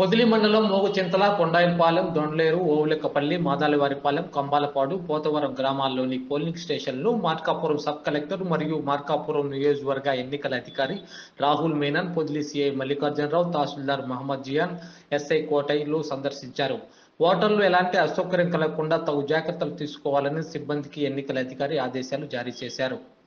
పొదిలి మండలం మోగుచింతల, కొండాయిపాలెం, దొండ్లేరు, ఓవులెక్కపల్లి, మాదాలవారిపాలెం, కంబాలపాడు, పోతవరం గ్రామాల్లోని పోలింగ్ స్టేషన్లు మార్కాపురం సబ్ కలెక్టర్ మరియు మార్కాపురం నియోజకవర్గ ఎన్నికల అధికారి రాహుల్ మీనన్, పొదిలి సిఐ మల్లికార్జునరావు, తహసీల్దార్ మహమ్మద్ జియాన్, ఎస్ఐ కోటయ్యలు సందర్శించారు. ఓటర్లు ఎలాంటి అసౌకర్యం కలగకుండా తగు జాగ్రత్తలు తీసుకోవాలని సిబ్బందికి ఎన్నికల అధికారి ఆదేశాలు జారీ చేశారు.